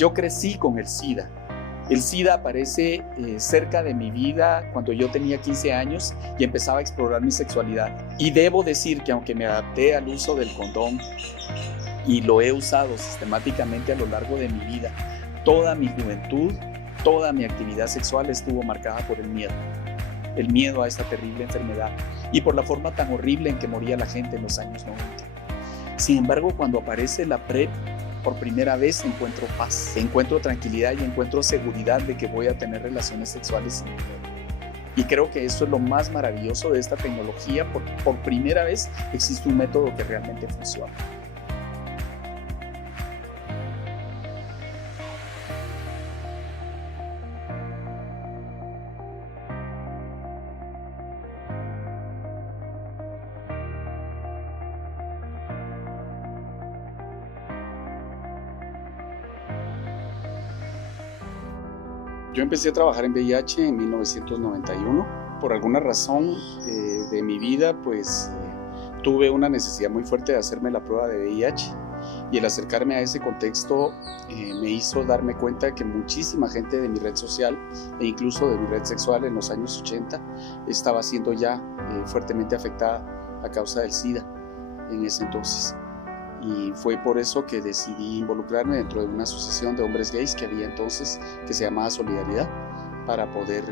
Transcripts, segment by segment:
Yo crecí con el SIDA. El SIDA aparece cerca de mi vida cuando yo tenía 15 años y empezaba a explorar mi sexualidad. Y debo decir que aunque me adapté al uso del condón y lo he usado sistemáticamente a lo largo de mi vida, toda mi juventud, toda mi actividad sexual estuvo marcada por el miedo a esta terrible enfermedad y por la forma tan horrible en que moría la gente en los años 90. Sin embargo, cuando aparece la PrEP, por primera vez encuentro paz, encuentro tranquilidad y encuentro seguridad de que voy a tener relaciones sexuales sin miedo. Y creo que eso es lo más maravilloso de esta tecnología, porque por primera vez existe un método que realmente funciona. Yo empecé a trabajar en VIH en 1991. Por alguna razón de mi vida, pues tuve una necesidad muy fuerte de hacerme la prueba de VIH. Y el acercarme a ese contexto me hizo darme cuenta de que muchísima gente de mi red social e incluso de mi red sexual en los años 80 estaba siendo ya fuertemente afectada a causa del SIDA en ese entonces. Y fue por eso que decidí involucrarme dentro de una asociación de hombres gays que había entonces, que se llamaba Solidaridad, para poder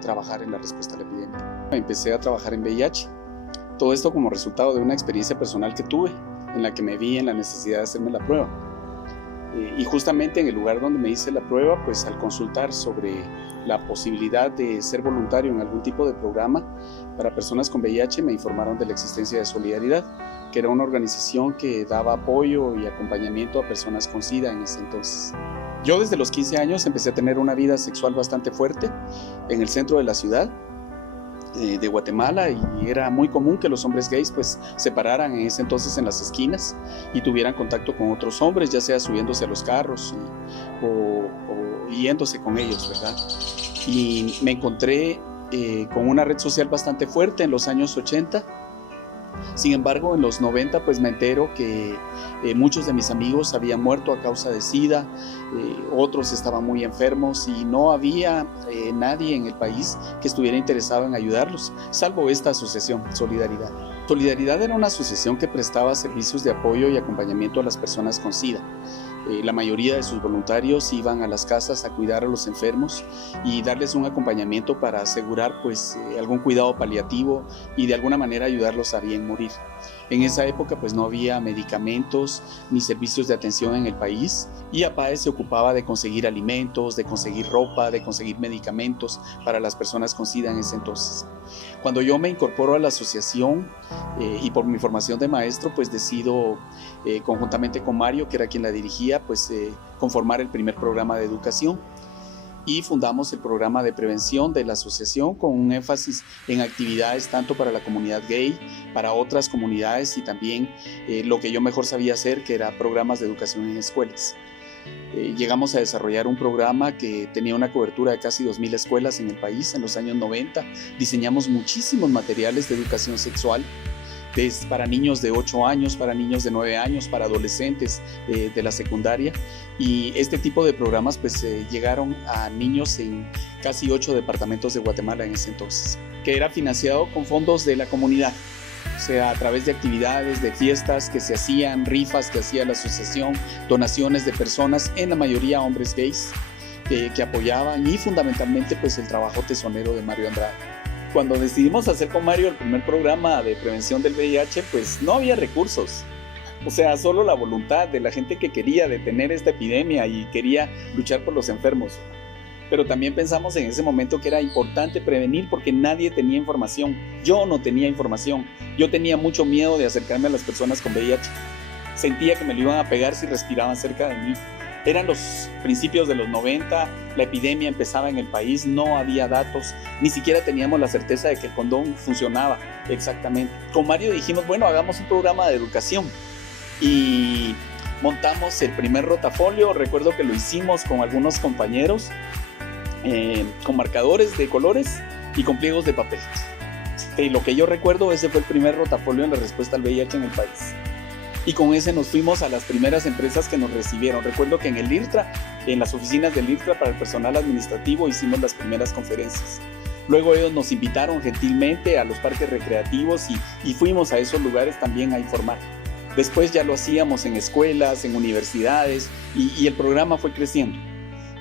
trabajar en la respuesta a la epidemia. Empecé a trabajar en VIH, todo esto como resultado de una experiencia personal que tuve, en la que me vi en la necesidad de hacerme la prueba. Y justamente en el lugar donde me hice la prueba, pues al consultar sobre la posibilidad de ser voluntario en algún tipo de programa para personas con VIH, me informaron de la existencia de Solidaridad, que era una organización que daba apoyo y acompañamiento a personas con SIDA en ese entonces. Yo desde los 15 años empecé a tener una vida sexual bastante fuerte en el centro de la ciudad de Guatemala, y era muy común que los hombres gays pues se pararan en ese entonces en las esquinas y tuvieran contacto con otros hombres, ya sea subiéndose a los carros o yéndose con ellos, ¿verdad? Y me encontré con una red social bastante fuerte en los años 80. Sin embargo, en los 90 pues me entero que muchos de mis amigos habían muerto a causa de SIDA, otros estaban muy enfermos y no había nadie en el país que estuviera interesado en ayudarlos, salvo esta asociación, Solidaridad. Solidaridad era una asociación que prestaba servicios de apoyo y acompañamiento a las personas con SIDA. La mayoría de sus voluntarios iban a las casas a cuidar a los enfermos y darles un acompañamiento para asegurar pues algún cuidado paliativo y de alguna manera ayudarlos a bien morir. En esa época pues no había medicamentos ni servicios de atención en el país, y APAE se ocupaba de conseguir alimentos, de conseguir ropa, de conseguir medicamentos para las personas con SIDA en ese entonces. Cuando yo me incorporo a la asociación y por mi formación de maestro, pues decido conjuntamente con Mario, que era quien la dirigía, pues conformar el primer programa de educación, y fundamos el programa de prevención de la asociación con un énfasis en actividades tanto para la comunidad gay, para otras comunidades y también lo que yo mejor sabía hacer, que era programas de educación en escuelas. Llegamos a desarrollar un programa que tenía una cobertura de casi 2.000 escuelas en el país en los años 90. Diseñamos muchísimos materiales de educación sexual, para niños de 8 años, para niños de 9 años, para adolescentes de la secundaria, y este tipo de programas pues llegaron a niños en casi 8 departamentos de Guatemala en ese entonces, que era financiado con fondos de la comunidad, o sea, a través de actividades, de fiestas que se hacían, rifas que hacía la asociación, donaciones de personas, en la mayoría hombres gays, que apoyaban, y fundamentalmente pues el trabajo tesonero de Mario Andrade. Cuando decidimos hacer con Mario el primer programa de prevención del VIH, pues no había recursos. O sea, solo la voluntad de la gente que quería detener esta epidemia y quería luchar por los enfermos. Pero también pensamos en ese momento que era importante prevenir porque nadie tenía información. Yo no tenía información. Yo tenía mucho miedo de acercarme a las personas con VIH. Sentía que me lo iban a pegar si respiraban cerca de mí. Eran los principios de los 90, la epidemia empezaba en el país, no había datos, ni siquiera teníamos la certeza de que el condón funcionaba exactamente. Con Mario dijimos, bueno, hagamos un programa de educación, y montamos el primer rotafolio. Recuerdo que lo hicimos con algunos compañeros, con marcadores de colores y con pliegos de papel. Lo que yo recuerdo, ese fue el primer rotafolio en la respuesta al VIH en el país. y con ese nos fuimos a las primeras empresas que nos recibieron. Recuerdo que en el IRTRA, en las oficinas del IRTRA para el personal administrativo, hicimos las primeras conferencias. Luego ellos nos invitaron gentilmente a los parques recreativos y fuimos a esos lugares también a informar. Después ya lo hacíamos en escuelas, en universidades y el programa fue creciendo.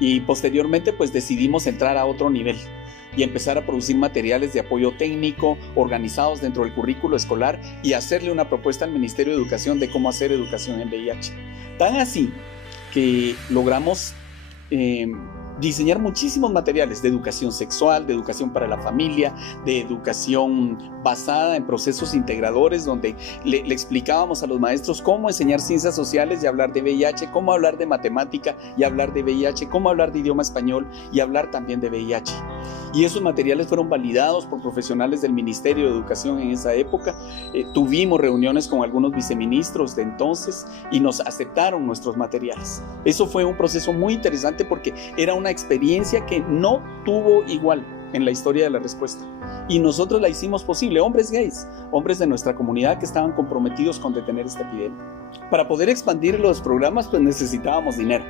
Y posteriormente pues decidimos entrar a otro nivel y empezar a producir materiales de apoyo técnico organizados dentro del currículo escolar y hacerle una propuesta al Ministerio de Educación de cómo hacer educación en VIH. Tan así que logramos diseñar muchísimos materiales de educación sexual, de educación para la familia, de educación basada en procesos integradores, donde le explicábamos a los maestros cómo enseñar ciencias sociales y hablar de VIH, cómo hablar de matemática y hablar de VIH, cómo hablar de idioma español y hablar también de VIH. Y esos materiales fueron validados por profesionales del Ministerio de Educación en esa época. Tuvimos reuniones con algunos viceministros de entonces y nos aceptaron nuestros materiales. Eso fue un proceso muy interesante porque era una experiencia que no tuvo igual en la historia de la respuesta. Y nosotros la hicimos posible, hombres gays, hombres de nuestra comunidad que estaban comprometidos con detener esta epidemia. Para poder expandir los programas, pues necesitábamos dinero.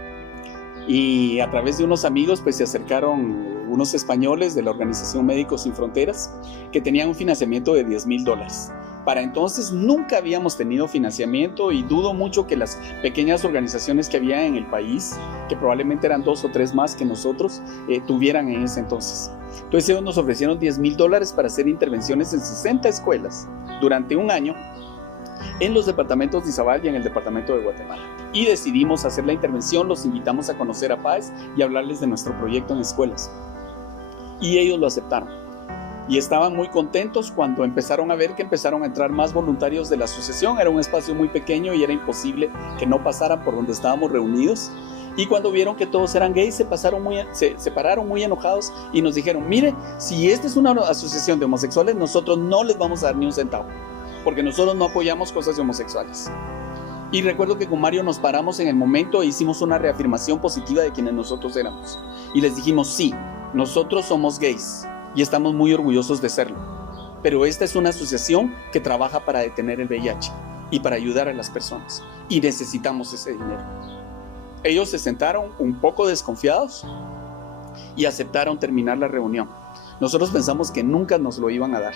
Y a través de unos amigos, pues se acercaron unos españoles de la Organización Médicos Sin Fronteras que tenían un financiamiento de $10,000. Para entonces nunca habíamos tenido financiamiento y dudo mucho que las pequeñas organizaciones que había en el país, que probablemente eran 2 o 3 más que nosotros, tuvieran en ese entonces. Entonces ellos nos ofrecieron $10,000 para hacer intervenciones en 60 escuelas durante un año en los departamentos de Izabal y en el departamento de Guatemala. Y decidimos hacer la intervención, los invitamos a conocer a PAES y hablarles de nuestro proyecto en escuelas. Y ellos lo aceptaron. Y estaban muy contentos cuando empezaron a ver que empezaron a entrar más voluntarios de la asociación. Era un espacio muy pequeño y era imposible que no pasaran por donde estábamos reunidos. Y cuando vieron que todos eran gays, se pararon muy enojados y nos dijeron: mire, si esta es una asociación de homosexuales, nosotros no les vamos a dar ni un centavo, porque nosotros no apoyamos cosas de homosexuales. Y recuerdo que con Mario nos paramos en el momento e hicimos una reafirmación positiva de quienes nosotros éramos. Y les dijimos: sí, nosotros somos gays y estamos muy orgullosos de serlo. Pero esta es una asociación que trabaja para detener el VIH y para ayudar a las personas. Y necesitamos ese dinero. Ellos se sentaron un poco desconfiados y aceptaron terminar la reunión. Nosotros pensamos que nunca nos lo iban a dar,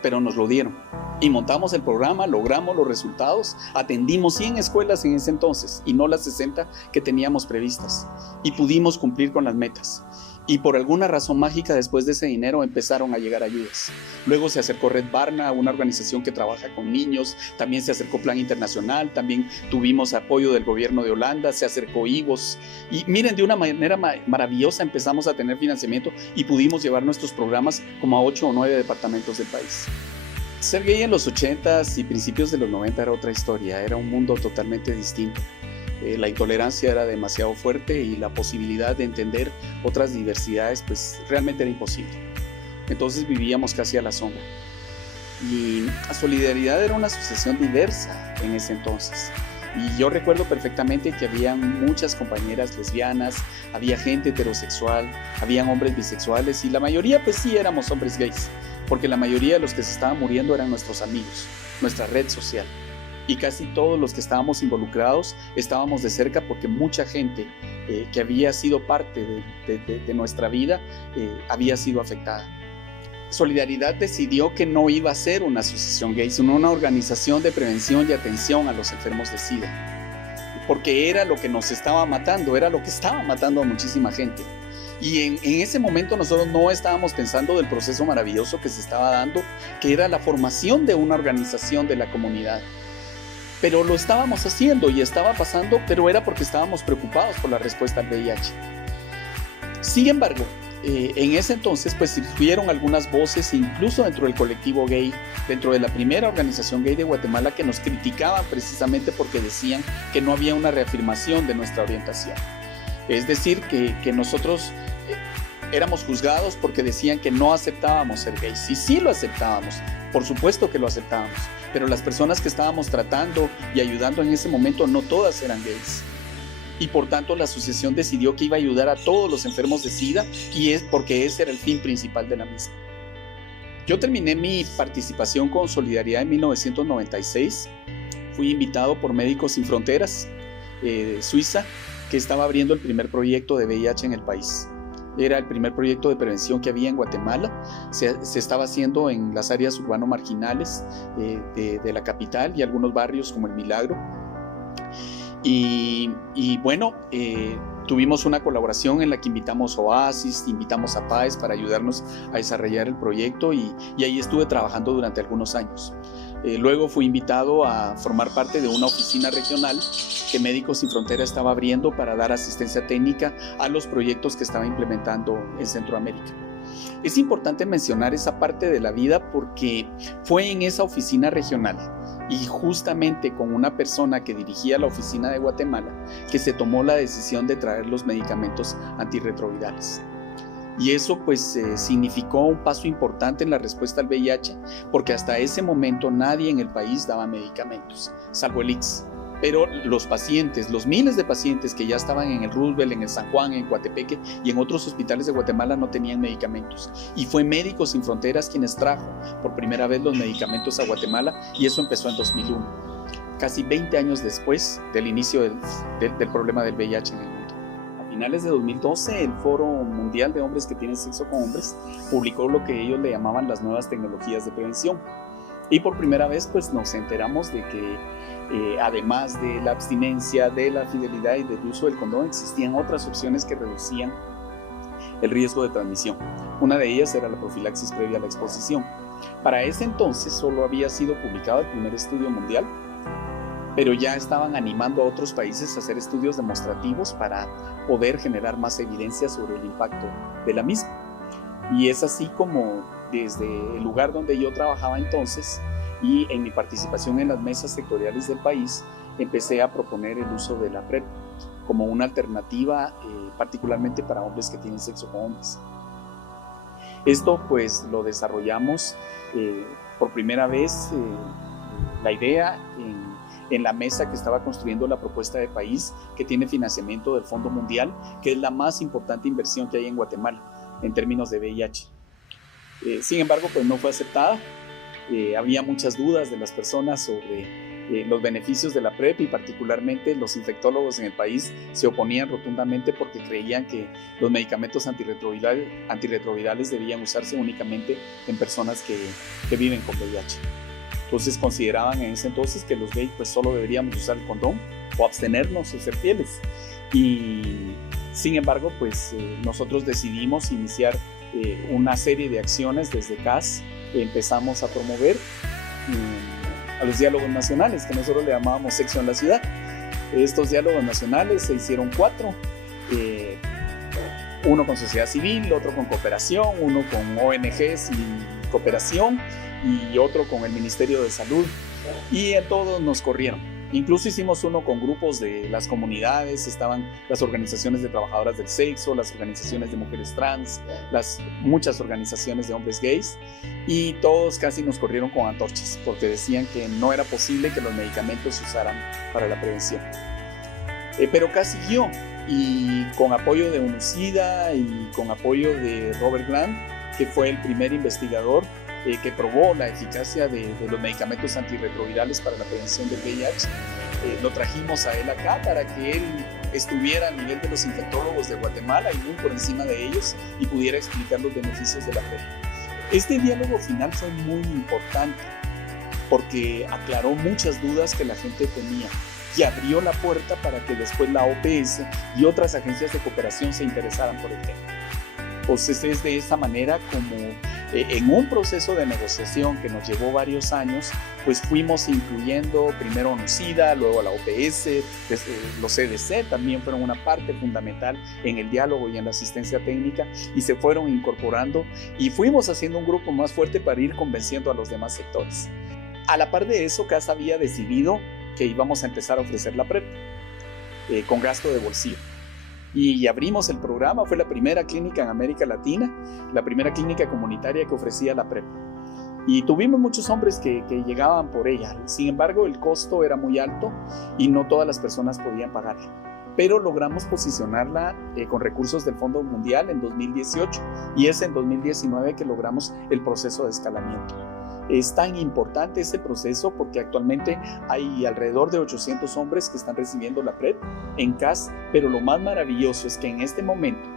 pero nos lo dieron. Y montamos el programa, logramos los resultados, atendimos 100 escuelas en ese entonces y no las 60 que teníamos previstas. Y pudimos cumplir con las metas. Y por alguna razón mágica, después de ese dinero empezaron a llegar ayudas. Luego se acercó Red Barna, una organización que trabaja con niños. También se acercó Plan Internacional. También tuvimos apoyo del gobierno de Holanda. Se acercó IVOS. Y miren, de una manera maravillosa empezamos a tener financiamiento y pudimos llevar nuestros programas como a 8 o 9 departamentos del país. Ser gay en los 80s y principios de los 90 era otra historia. Era un mundo totalmente distinto. La intolerancia era demasiado fuerte y la posibilidad de entender otras diversidades pues realmente era imposible. Entonces vivíamos casi a la sombra. Y Solidaridad era una asociación diversa en ese entonces. Y yo recuerdo perfectamente que había muchas compañeras lesbianas, había gente heterosexual, habían hombres bisexuales y la mayoría pues sí éramos hombres gays, porque la mayoría de los que se estaban muriendo eran nuestros amigos, nuestra red social. Y casi todos los que estábamos involucrados estábamos de cerca porque mucha gente que había sido parte de nuestra vida había sido afectada. Solidaridad decidió que no iba a ser una asociación gay, sino una organización de prevención y atención a los enfermos de SIDA. Porque era lo que nos estaba matando, era lo que estaba matando a muchísima gente. Y en ese momento nosotros no estábamos pensando del proceso maravilloso que se estaba dando, que era la formación de una organización de la comunidad. Pero lo estábamos haciendo y estaba pasando, pero era porque estábamos preocupados por la respuesta al VIH. Sin embargo, en ese entonces pues surgieron algunas voces, incluso dentro del colectivo gay, dentro de la primera organización gay de Guatemala, que nos criticaban precisamente porque decían que no había una reafirmación de nuestra orientación. Es decir, que nosotros éramos juzgados porque decían que no aceptábamos ser gays. Y sí lo aceptábamos, por supuesto que lo aceptábamos, pero las personas que estábamos tratando y ayudando en ese momento no todas eran gays. Y por tanto la asociación decidió que iba a ayudar a todos los enfermos de SIDA y es porque ese era el fin principal de la misma. Yo terminé mi participación con Solidaridad en 1996 fui invitado por Médicos Sin Fronteras de Suiza, que estaba abriendo el primer proyecto de VIH en el país. Era el primer proyecto de prevención que había en Guatemala. Se estaba haciendo en las áreas urbano-marginales de la capital y algunos barrios como El Milagro. Y bueno, tuvimos una colaboración en la que invitamos a Oasis, invitamos a PAES para ayudarnos a desarrollar el proyecto y ahí estuve trabajando durante algunos años. Luego fui invitado a formar parte de una oficina regional que Médicos Sin Fronteras estaba abriendo para dar asistencia técnica a los proyectos que estaba implementando en Centroamérica. Es importante mencionar esa parte de la vida porque fue en esa oficina regional y justamente con una persona que dirigía la oficina de Guatemala que se tomó la decisión de traer los medicamentos antirretrovirales. Y eso pues significó un paso importante en la respuesta al VIH, porque hasta ese momento nadie en el país daba medicamentos, salvo el ICS. Pero los pacientes, los miles de pacientes que ya estaban en el Roosevelt, en el San Juan, en Coatepeque y en otros hospitales de Guatemala no tenían medicamentos. Y fue Médicos Sin Fronteras quienes trajo por primera vez los medicamentos a Guatemala, y eso empezó en 2001, casi 20 años después del inicio del problema del VIH en el mundo. A finales de 2012, el Foro Mundial de Hombres que tienen sexo con hombres publicó lo que ellos le llamaban las nuevas tecnologías de prevención. Y por primera vez pues nos enteramos de que además de la abstinencia, de la fidelidad y del uso del condón, existían otras opciones que reducían el riesgo de transmisión. Una de ellas era la profilaxis previa a la exposición. Para ese entonces solo había sido publicado el primer estudio mundial, pero ya estaban animando a otros países a hacer estudios demostrativos para poder generar más evidencia sobre el impacto de la misma. Y es así como desde el lugar donde yo trabajaba entonces y en mi participación en las mesas sectoriales del país, empecé a proponer el uso de la PrEP como una alternativa particularmente para hombres que tienen sexo con hombres. Esto pues lo desarrollamos por primera vez, la idea en la mesa que estaba construyendo la propuesta de país, que tiene financiamiento del Fondo Mundial, que es la más importante inversión que hay en Guatemala en términos de VIH. Sin embargo, pues no fue aceptada. Había muchas dudas de las personas sobre los beneficios de la PrEP y particularmente los infectólogos en el país se oponían rotundamente porque creían que los medicamentos antirretrovirales debían usarse únicamente en personas que viven con VIH. Entonces consideraban en ese entonces que los gays pues solo deberíamos usar el condón o abstenernos o ser fieles. Y sin embargo pues nosotros decidimos iniciar una serie de acciones desde CAS. Empezamos a promover a los diálogos nacionales, que nosotros le llamábamos Sexo en la Ciudad. Estos diálogos nacionales se hicieron 4, uno con sociedad civil, otro con cooperación, uno con ONGs y cooperación y otro con el Ministerio de Salud, y a todos nos corrieron. Incluso hicimos uno con grupos de las comunidades, estaban las organizaciones de trabajadoras del sexo, las organizaciones de mujeres trans, muchas organizaciones de hombres gays, y todos casi nos corrieron con antorchas porque decían que no era posible que los medicamentos se usaran para la prevención. Pero CAS siguió, y con apoyo de UNUCIDA y con apoyo de Robert Grant, que fue el primer investigador que probó la eficacia de los medicamentos antirretrovirales para la prevención del VIH. Lo trajimos a él acá para que él estuviera a nivel de los infectólogos de Guatemala y muy por encima de ellos y pudiera explicar los beneficios de la PrEP. Este diálogo final fue muy importante porque aclaró muchas dudas que la gente tenía y abrió la puerta para que después la OPS y otras agencias de cooperación se interesaran por el tema. Entonces es de esta manera como en un proceso de negociación que nos llevó varios años, pues fuimos incluyendo primero a UNUCIDA, luego a la OPS, los CDC también fueron una parte fundamental en el diálogo y en la asistencia técnica y se fueron incorporando y fuimos haciendo un grupo más fuerte para ir convenciendo a los demás sectores. A la par de eso, CAS había decidido que íbamos a empezar a ofrecer la PrEP con gasto de bolsillo. Y abrimos el programa, fue la primera clínica en América Latina, la primera clínica comunitaria que ofrecía la PrEP. Y tuvimos muchos hombres que llegaban por ella. Sin embargo, el costo era muy alto y no todas las personas podían pagarla. Pero logramos posicionarla con recursos del Fondo Mundial en 2018 y es en 2019 que logramos el proceso de escalamiento. Es tan importante este proceso porque actualmente hay alrededor de 800 hombres que están recibiendo la PrEP en CAS, pero lo más maravilloso es que en este momento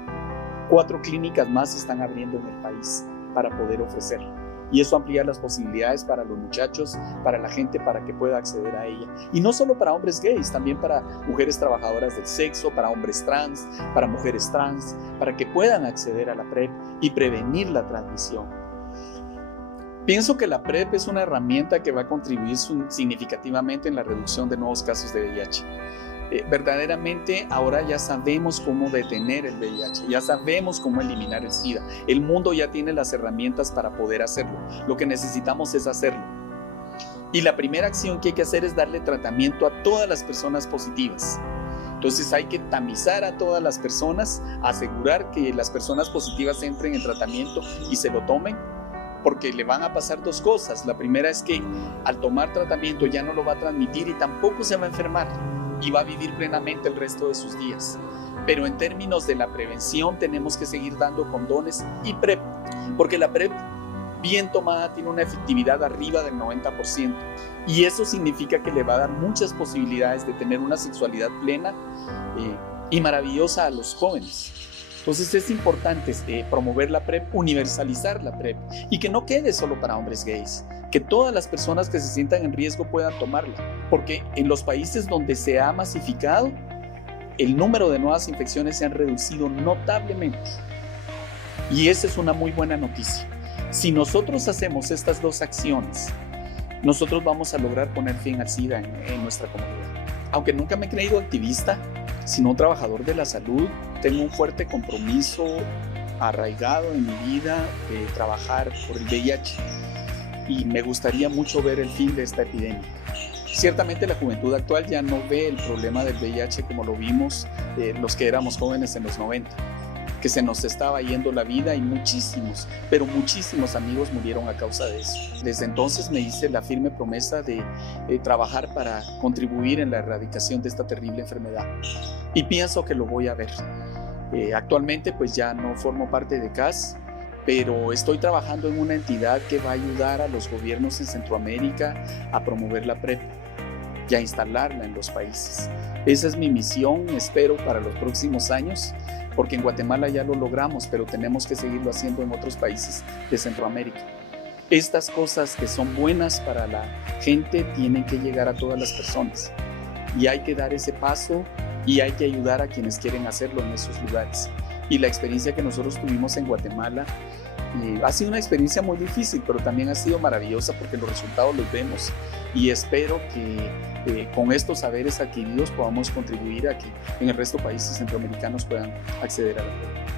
4 clínicas más se están abriendo en el país para poder ofrecerlo. Y eso amplía las posibilidades para los muchachos, para la gente, para que pueda acceder a ella. Y no solo para hombres gays, también para mujeres trabajadoras del sexo, para hombres trans, para mujeres trans, para que puedan acceder a la PrEP y prevenir la transmisión. Pienso que la PrEP es una herramienta que va a contribuir significativamente en la reducción de nuevos casos de VIH. Verdaderamente ahora ya sabemos cómo detener el VIH, ya sabemos cómo eliminar el SIDA. El mundo ya tiene las herramientas para poder hacerlo. Lo que necesitamos es hacerlo. Y la primera acción que hay que hacer es darle tratamiento a todas las personas positivas. Entonces hay que tamizar a todas las personas, asegurar que las personas positivas entren en tratamiento y se lo tomen, porque le van a pasar 2 cosas. La primera es que al tomar tratamiento ya no lo va a transmitir y tampoco se va a enfermar y va a vivir plenamente el resto de sus días. Pero en términos de la prevención tenemos que seguir dando condones y PrEP, porque la PrEP bien tomada tiene una efectividad arriba del 90% y eso significa que le va a dar muchas posibilidades de tener una sexualidad plena y maravillosa a los jóvenes. Entonces es importante promover la PrEP, universalizar la PrEP y que no quede solo para hombres gays, que todas las personas que se sientan en riesgo puedan tomarla, porque en los países donde se ha masificado, el número de nuevas infecciones se han reducido notablemente. Y esa es una muy buena noticia. Si nosotros hacemos estas 2 acciones, nosotros vamos a lograr poner fin al SIDA en nuestra comunidad. Aunque nunca me he creído activista, sino trabajador de la salud, tengo un fuerte compromiso arraigado en mi vida de trabajar por el VIH y me gustaría mucho ver el fin de esta epidemia. Ciertamente la juventud actual ya no ve el problema del VIH como lo vimos los que éramos jóvenes en los 90, que se nos estaba yendo la vida y muchísimos, pero muchísimos amigos murieron a causa de eso. Desde entonces me hice la firme promesa de trabajar para contribuir en la erradicación de esta terrible enfermedad y pienso que lo voy a ver. Actualmente pues ya no formo parte de CAS, pero estoy trabajando en una entidad que va a ayudar a los gobiernos en Centroamérica a promover la PrEP y a instalarla en los países. Esa es mi misión, espero, para los próximos años, porque en Guatemala ya lo logramos, pero tenemos que seguirlo haciendo en otros países de Centroamérica. Estas cosas que son buenas para la gente tienen que llegar a todas las personas y hay que dar ese paso y hay que ayudar a quienes quieren hacerlo en esos lugares. Y la experiencia que nosotros tuvimos en Guatemala ha sido una experiencia muy difícil, pero también ha sido maravillosa porque los resultados los vemos y espero que con estos saberes adquiridos podamos contribuir a que en el resto de países centroamericanos puedan acceder a la PrEP.